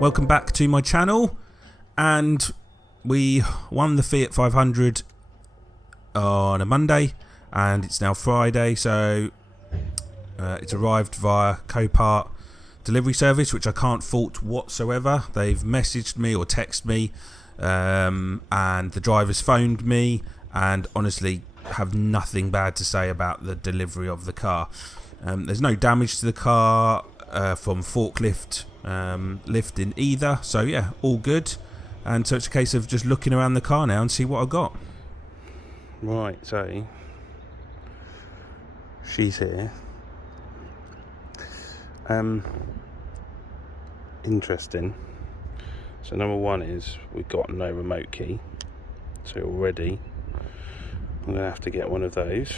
Welcome back to my channel, and we won the Fiat 500 on a Monday and it's now Friday, so it's arrived via Copart delivery service, which I can't fault whatsoever. They've messaged me or texted me, and the driver's phoned me, and honestly have nothing bad to say about the delivery of the car. There's no damage to the car from forklift lifting either, so yeah, all good. And so it's a case of just looking around the car now and see what I got. Right, so she's here. Interesting. So number one is we've got no remote key, so already I'm gonna have to get one of those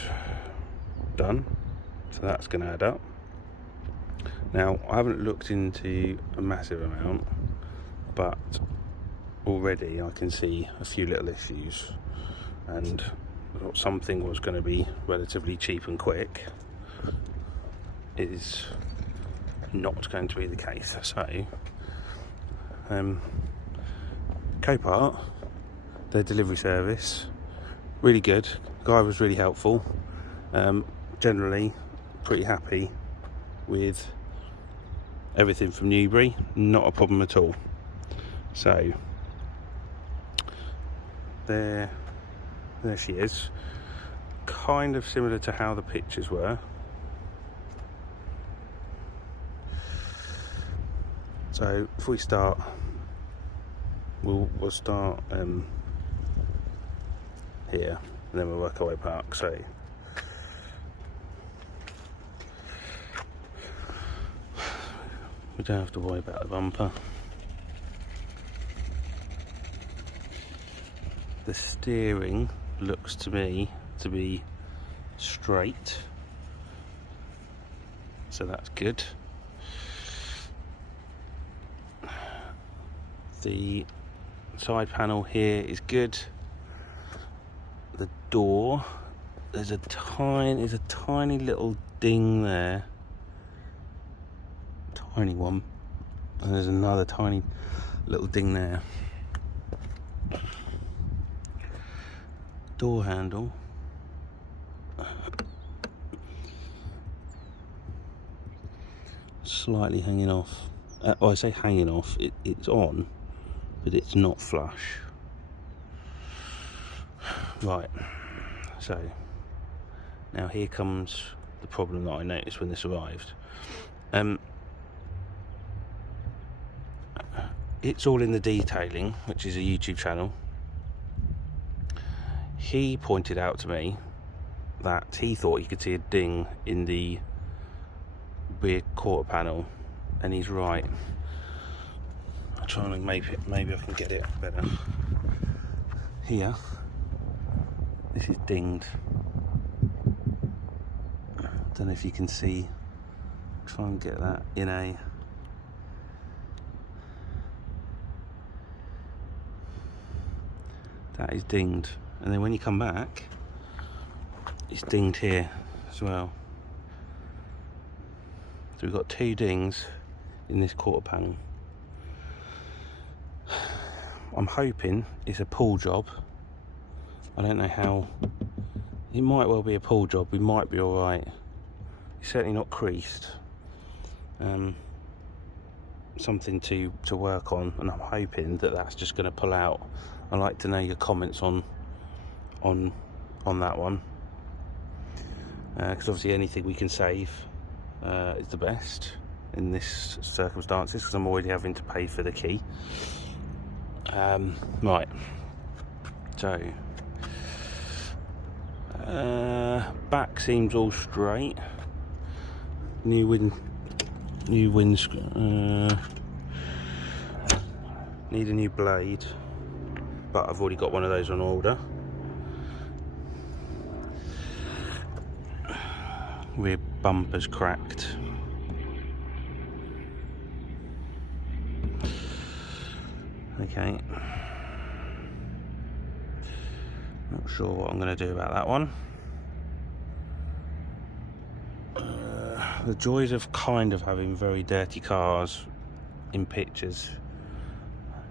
done, so that's gonna add up. Now, I haven't looked into a massive amount, but already I can see a few little issues, and something was going to be relatively cheap and quick is not going to be the case. So Copart, their delivery service, really good. Guy was really helpful. Generally pretty happy with everything from Newbury, not a problem at all. So there she is, kind of similar to how the pictures were. So if we start, we'll start here, and then we'll work our way back. So we don't have to worry about the bumper. The steering looks to me to be straight, so that's good. The side panel here is good. The door, there's a tiny little ding there. Tiny one, and there's another tiny little ding there. Door handle, slightly hanging off. Well, I say hanging off, it's on, but it's not flush. Right, so now here comes the problem that I noticed when this arrived. It's all in the detailing, which is a YouTube channel. He pointed out to me that he thought he could see a ding in the rear quarter panel, and he's right. I'll try and maybe I can get it better. Here, this is dinged. I don't know if you can see. Try and get that in a. That is dinged, and then when you come back, it's dinged here as well. So we've got two dings in this quarter panel. I'm hoping it's a pull job. I don't know how. It might well be a pull job. We might be all right. It's certainly not creased. Something to work on, and I'm hoping that that's just going to pull out. I'd like to know your comments on that one, because obviously anything we can save is the best in this circumstances, because I'm already having to pay for the key. Right, so back seems all straight. New windscreen. Need a new blade, but I've already got one of those on order. Rear bumper's cracked. Okay. Not sure what I'm going to do about that one. The joys of kind of having very dirty cars in pictures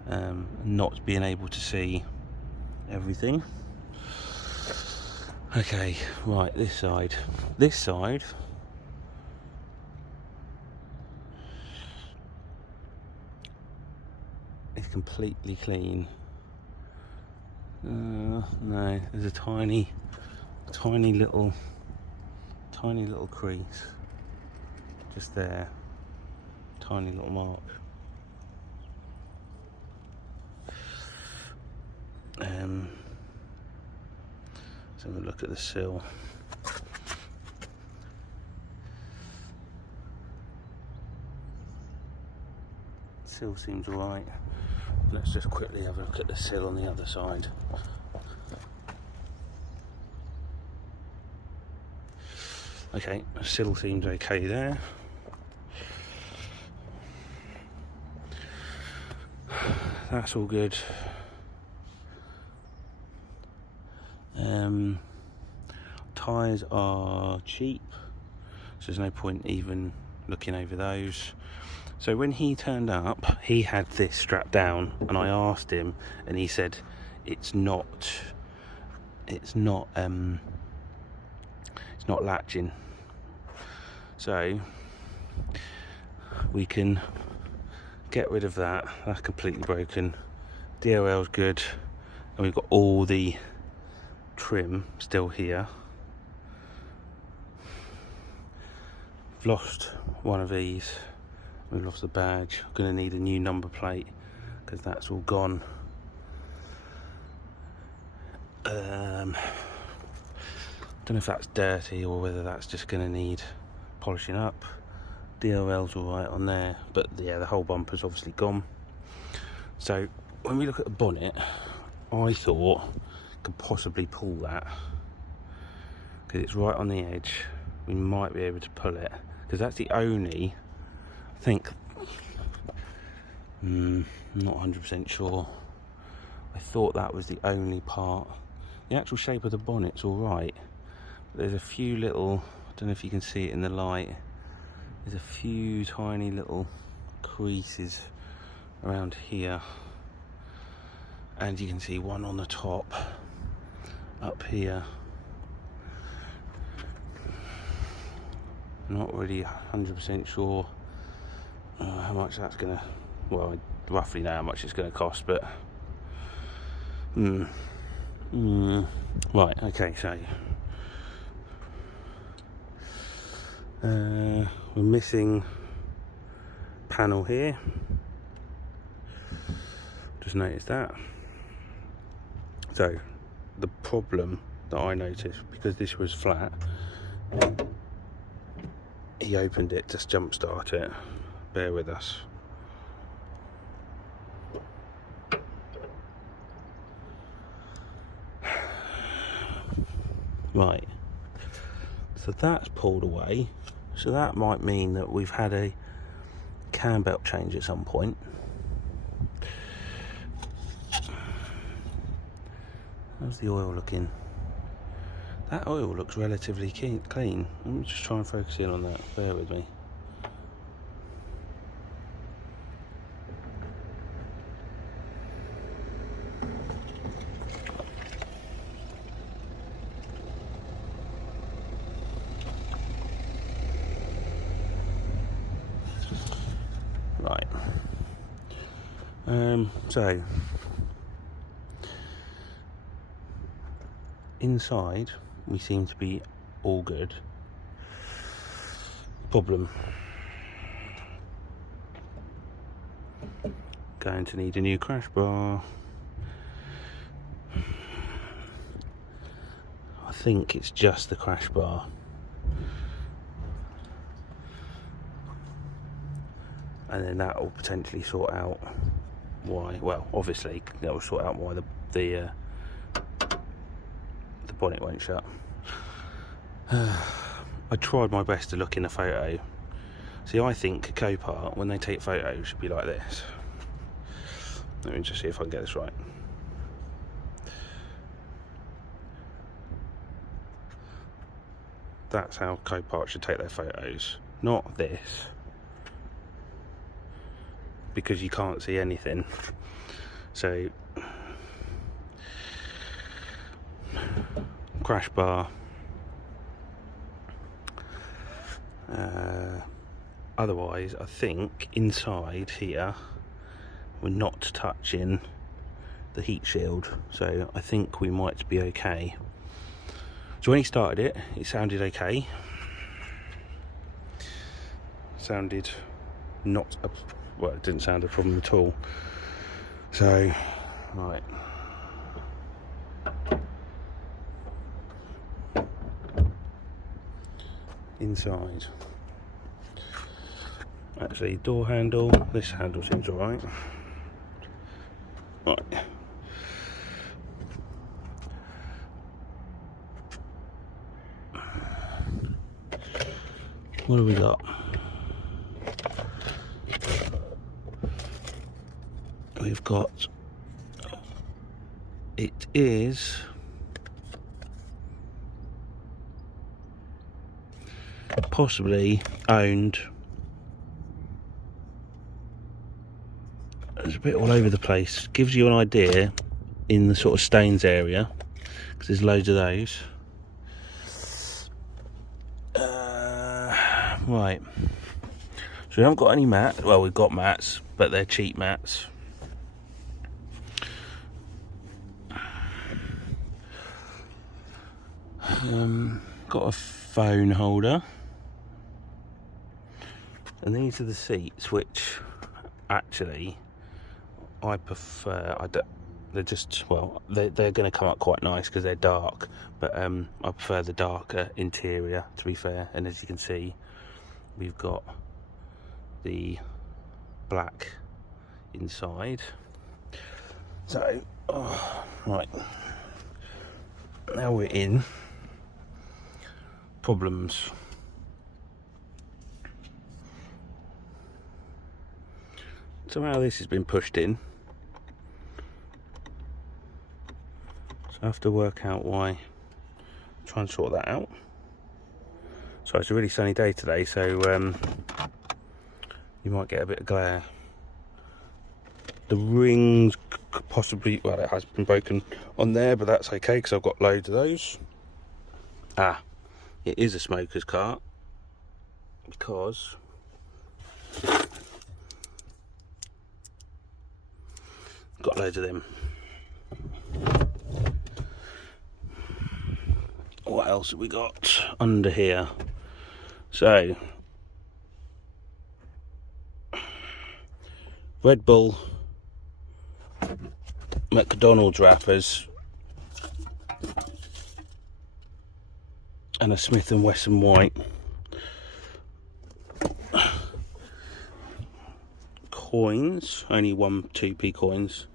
not being able to see everything. Okay, right, this side is completely clean. No, there's a tiny little crease just there, tiny little mark. Let's have a look at the sill. Sill seems alright. Let's just quickly have a look at the sill on the other side. Okay, the sill seems okay there. That's all good. Tyres are cheap, so there's no point even looking over those. So when he turned up, he had this strapped down, and I asked him, and he said it's not latching. So we can get rid of that. That's completely broken. DOL's good, and we've got all the trim still here. We've lost one of these. We've lost the badge. I'm going to need a new number plate because that's all gone. Don't know if that's dirty or whether that's just going to need polishing up. DOL's alright on there, but yeah, the whole bumper's obviously gone. So when we look at the bonnet, I thought I could possibly pull that because it's right on the edge. We might be able to pull it because that's the only, I think, I'm not 100% sure. I thought that was the only part. The actual shape of the bonnet's alright. There's a few little, I don't know if you can see it in the light, there's a few tiny little creases around here, and you can see one on the top up here. Not really 100% sure how much that's gonna, well, I roughly know how much it's gonna cost, but right, okay, so we're missing panel here. Just noticed that. So the problem that I noticed, because this was flat, he opened it to jump start it. Bear with us. Right, so that's pulled away, so that might mean that we've had a cam belt change at some point. How's the oil looking? That oil looks relatively clean. Let me just try and focus in on that, bear with me. Right. So inside we seem to be all good. Problem. Going to need a new crash bar. I think it's just the crash bar. And then that will potentially sort out why, well, obviously that will sort out why the bonnet won't shut. I tried my best to look in the photo. See, I think Copart, when they take photos, should be like this. Let me just see if I can get this right. That's how Copart should take their photos, not this, because you can't see anything. So crash bar, otherwise I think inside here we're not touching the heat shield, so I think we might be okay. So when he started it sounded okay, sounded not a, well, it didn't sound a problem at all. So right, inside, actually door handle, this handle seems alright. Right, what have we got? We've got, it is possibly owned, there's a bit all over the place, gives you an idea in the sort of stains area because there's loads of those. Right, so we haven't got any mats. Well, we've got mats, but they're cheap mats. Got a phone holder, and these are the seats, which actually I prefer. They're just, well, they're going to come up quite nice because they're dark, but I prefer the darker interior, to be fair. And as you can see, we've got the black inside. So right, now we're in problems. Somehow this has been pushed in, so I have to work out why. Try and sort that out. So it's a really sunny day today, so you might get a bit of glare. The rings possibly, well, it has been broken on there, but that's okay because I've got loads of those. It is a smoker's cart because got loads of them. What else have we got under here? So Red Bull, McDonald's wrappers, and a Smith & Wesson white. Coins, only 1-2p coins,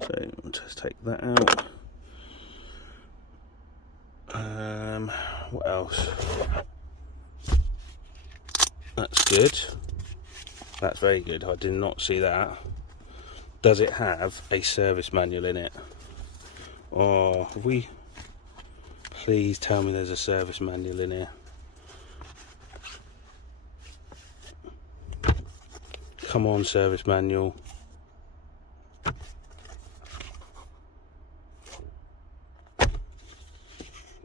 so I'll just take that out. What else? That's good. That's very good. I did not see that. Does it have a service manual in it? Oh, have we? Please tell me there's a service manual in here. Come on, service manual.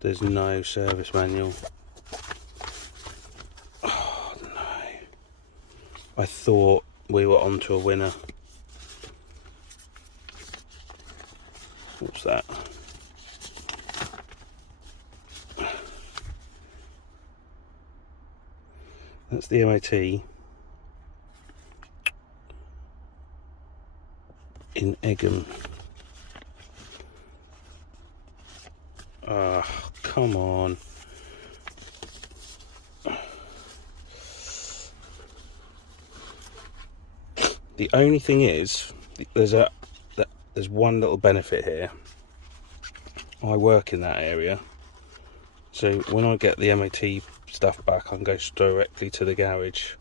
There's no service manual. Oh no. I thought we were onto a winner. What's that? That's the MOT in Egham. Ah, come on. The only thing is, there's one little benefit here. I work in that area, so when I get the MOT stuff back, I can go directly to the garage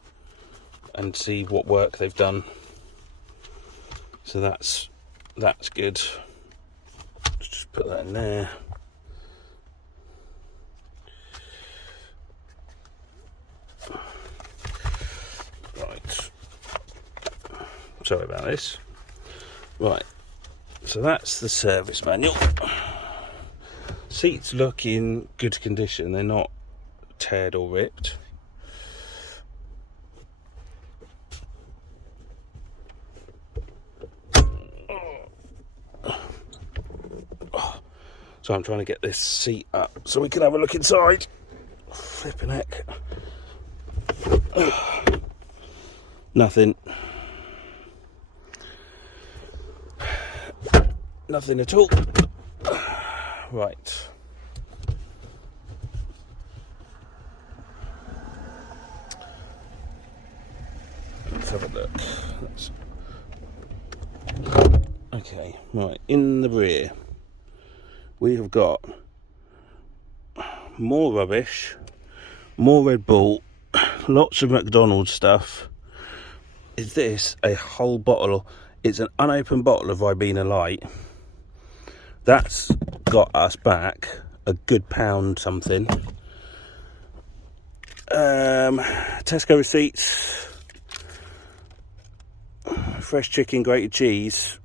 and see what work they've done. So that's good. Let's just put that in there. Right. Sorry about this. Right. So that's the service manual. Seats look in good condition, they're not teared or ripped. So I'm trying to get this seat up so we can have a look inside. Flipping heck. Nothing. Nothing at all. Right. Let's have a look. Okay, right. In the rear, we have got more rubbish, more Red Bull, lots of McDonald's stuff. Is this a whole bottle? It's an unopened bottle of Ribena Light. That's got us back a good pound something. Tesco receipts, fresh chicken, grated cheese,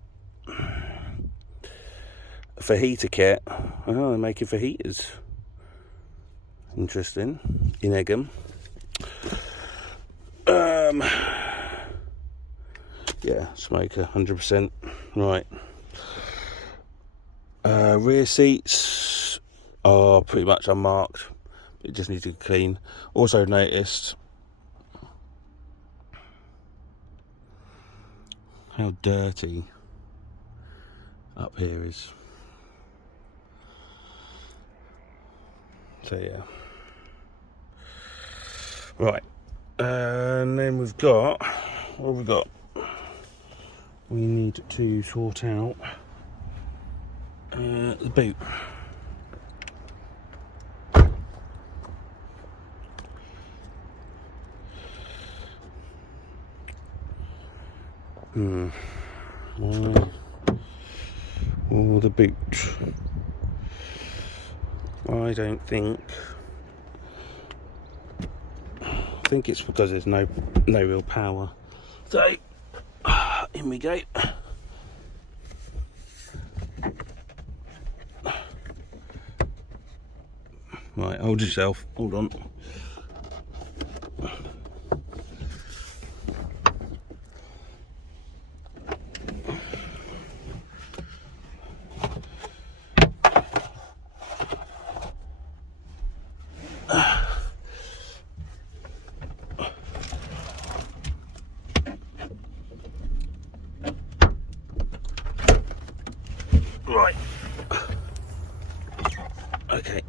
fajita kit. Oh, they're making fajitas. Interesting. In Egham. Yeah, smoker, 100%. Right. Rear seats are pretty much unmarked. It just needs to be clean. Also noticed how dirty up here is. So yeah. Right. And then we've got, what have we got? We need to sort out the boot. Oh, the boot. I don't think. I think it's because there's no real power. So, in we go. Right, hold yourself. Hold on. Right. Okay.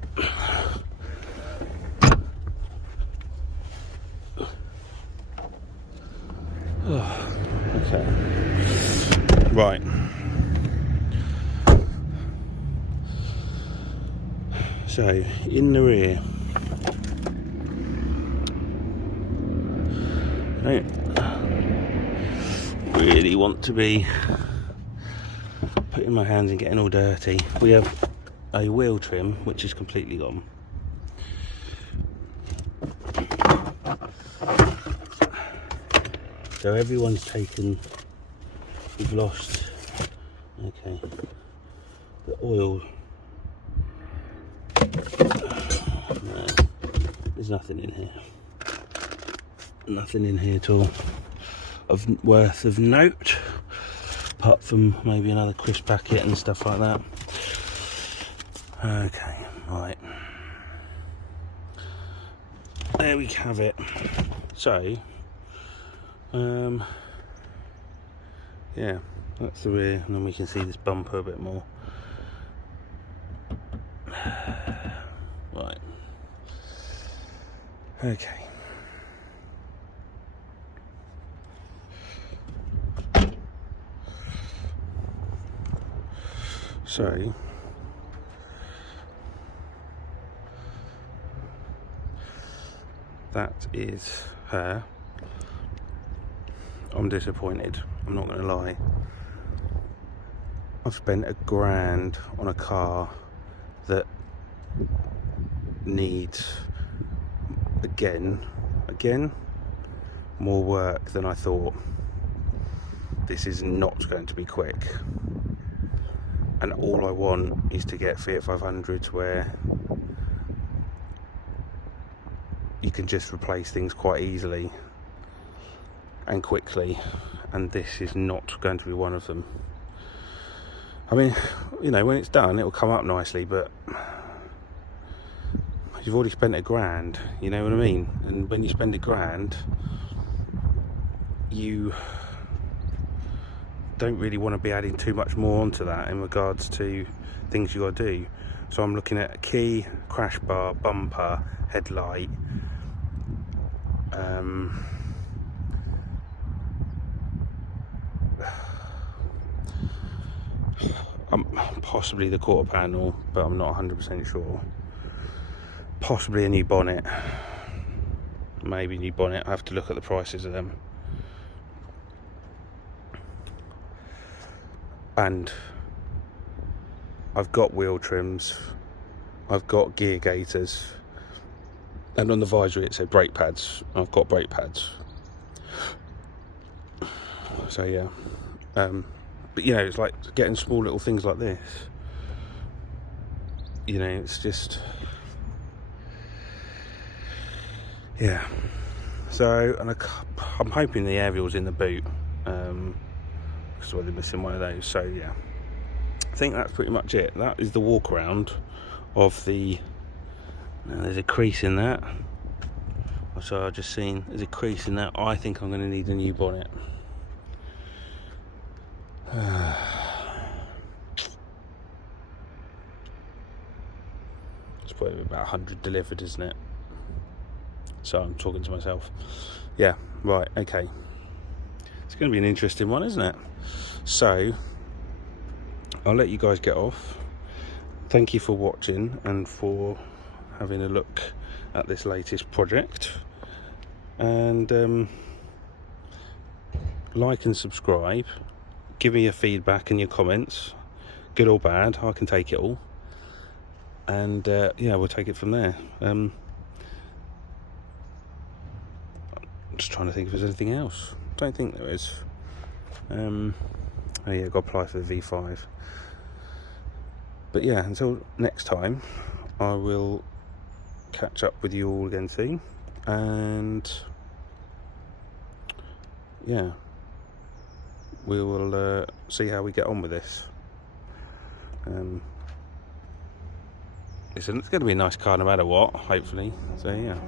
Okay. Right. So, in the rear, I don't really want to be putting my hands and getting all dirty. We have a wheel trim which is completely gone. So everyone's taken, we've lost, okay, the oil, no, there's nothing in here, nothing in here at all of worth of note, apart from maybe another crisp packet and stuff like that. Okay, right, there we have it. So yeah, that's the rear, and then we can see this bumper a bit more. Right. Okay. So that is her. I'm disappointed, I'm not going to lie. I've spent £1,000 on a car that needs, again, more work than I thought. This is not going to be quick. and all I want is to get Fiat 500s where you can just replace things quite easily and quickly, and this is not going to be one of them. I mean, you know, when it's done it will come up nicely, but you've already spent £1,000, you know what I mean? And when you spend £1,000, you don't really want to be adding too much more onto that in regards to things you got to do. So I'm looking at a key, crash bar, bumper, headlight, possibly the quarter panel, but I'm not 100% sure. Possibly a new bonnet, maybe new bonnet. I have to look at the prices of them. And I've got wheel trims, I've got gear gaiters, and on the visor it said brake pads. I've got brake pads. So yeah, but you know, it's like getting small little things like this. You know, it's just, yeah. So, and I'm hoping the aerial's in the boot, because they're missing one of those. So yeah, I think that's pretty much it. That is the walk around of the. Now there's a crease in that. So I've just seen there's a crease in that. I think I'm going to need a new bonnet. It's probably about 100 delivered, isn't it? So I'm talking to myself. Yeah, right, okay. It's going to be an interesting one, isn't it? So I'll let you guys get off. Thank you for watching and for having a look at this latest project. And like and subscribe. Give me your feedback and your comments, good or bad. I can take it all. And yeah, we'll take it from there. I'm just trying to think if there's anything else. Don't think there is. Oh yeah, got to apply for the V5. But yeah, until next time, I will catch up with you all again soon. And yeah, we will see how we get on with this. It's going to be a nice car no matter what, hopefully. So yeah.